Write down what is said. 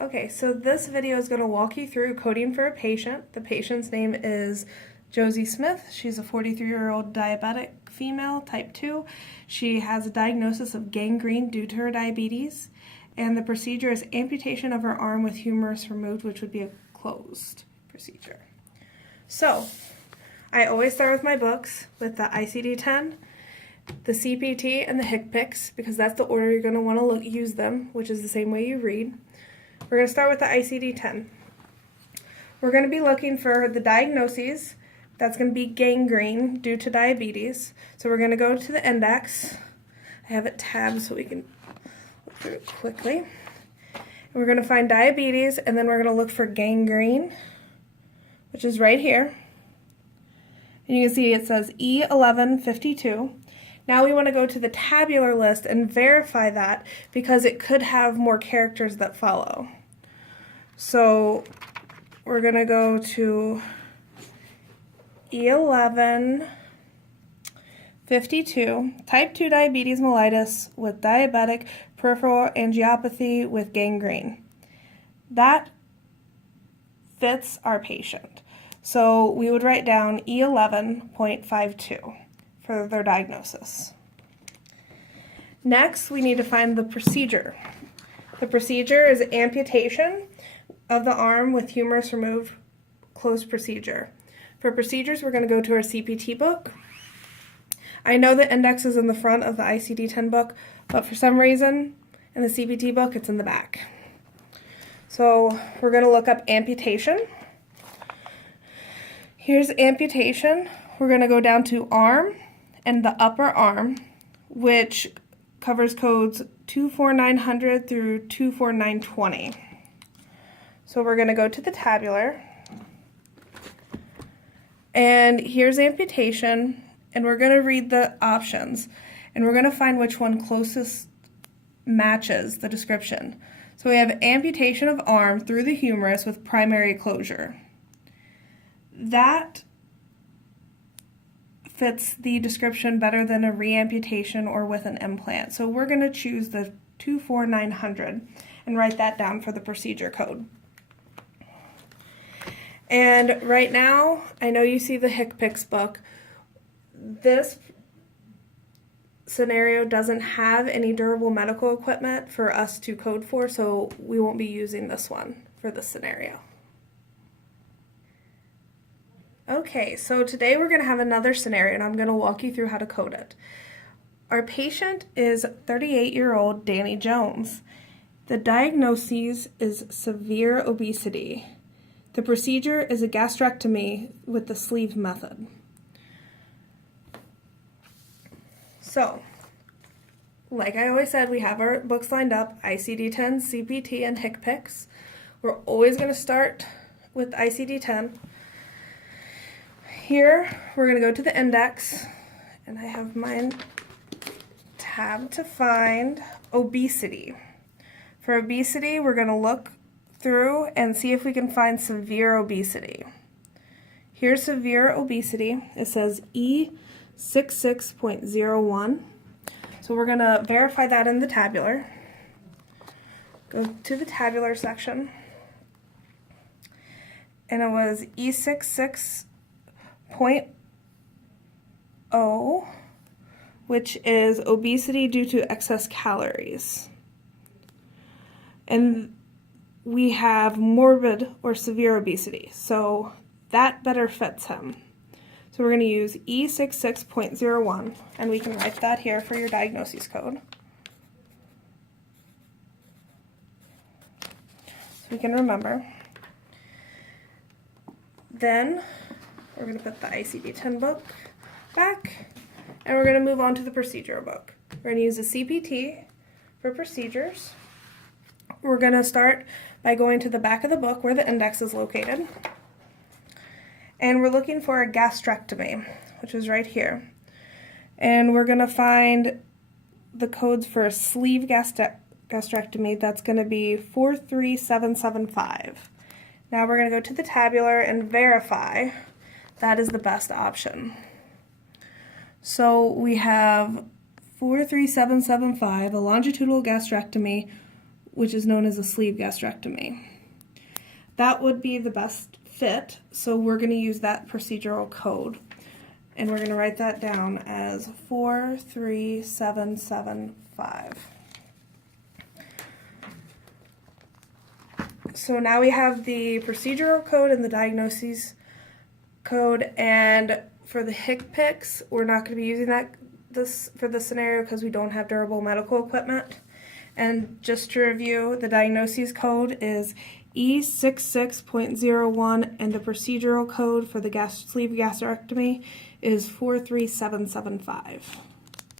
Okay, so this video is going to walk you through coding for a patient. The patient's name is Josie Smith. She's a 43-year-old diabetic female, type 2. She has a diagnosis of gangrene due to her diabetes, and the procedure is amputation of her arm with humerus removed, which would be a closed procedure. So, I always start with my books with the ICD-10, the CPT, and the HCPCS, because that's the order you're going to want to use them, which is the same way you read. We're going to start with the ICD-10. We're going to be looking for the diagnoses. That's going to be gangrene due to diabetes. So we're going to go to the index. I have it tabbed so we can look through it quickly. And we're going to find diabetes, and then we're going to look for gangrene, which is right here. And you can see it says E1152. Now we want to go to the tabular list and verify that because it could have more characters that follow. So we're going to go to E1152, type 2 diabetes mellitus with diabetic peripheral angiopathy with gangrene. That fits our patient. So we would write down E11.52 for their diagnosis. Next, we need to find the procedure. The procedure is amputation of the arm with humerus removed, closed procedure. For procedures, we're going to go to our CPT book. I know the index is in the front of the ICD-10 book, but for some reason, in the CPT book, it's in the back. So we're going to look up amputation. Here's amputation. We're going to go down to arm and the upper arm, which covers codes 24900 through 24920. So we're going to go to the tabular. And here's amputation, and we're going to read the options, and we're going to find which one closest matches the description. So we have amputation of arm through the humerus with primary closure. That fits the description better than a reamputation or with an implant. So we're going to choose the 24900 and write that down for the procedure code. And right now, I know you see the HCPCS book. This scenario doesn't have any durable medical equipment for us to code for, so we won't be using this one for this scenario. Okay, so today we're going to have another scenario, and I'm going to walk you through how to code it. Our patient is 38-year-old Danny Jones. The diagnosis is severe obesity. The procedure is a gastrectomy with the sleeve method. So, like I always said, we have our books lined up, ICD-10, CPT, and HCPCS. We're always going to start with ICD-10. Here, we're going to go to the index, and I have mine tabbed to find obesity. For obesity, we're going to look through and see if we can find severe obesity. Here's severe obesity. It says E66.01. So we're going to verify that in the tabular. Go to the tabular section. And it was E66.0, which is obesity due to excess calories. And we have morbid or severe obesity, so that better fits him. So we're going to use E66.01, and we can write that here for your diagnosis code. So we can remember. Then we're going to put the ICD-10 book back, and we're going to move on to the procedure book. We're going to use the CPT for procedures. We're going to start by going to the back of the book where the index is located. And we're looking for a gastrectomy, which is right here. And we're going to find the codes for a sleeve gastrectomy. That's going to be 43775. Now we're going to go to the tabular and verify that is the best option. So we have 43775, a longitudinal gastrectomy which is known as a sleeve gastrectomy. That would be the best fit, so we're going to use that procedural code. And we're going to write that down as 43775. So now we have the procedural code and the diagnoses code, and for the HCPCS, we're not going to be using that for this scenario because we don't have durable medical equipment. And just to review, the diagnoses code is E66.01, and the procedural code for the sleeve gastrectomy is 43775.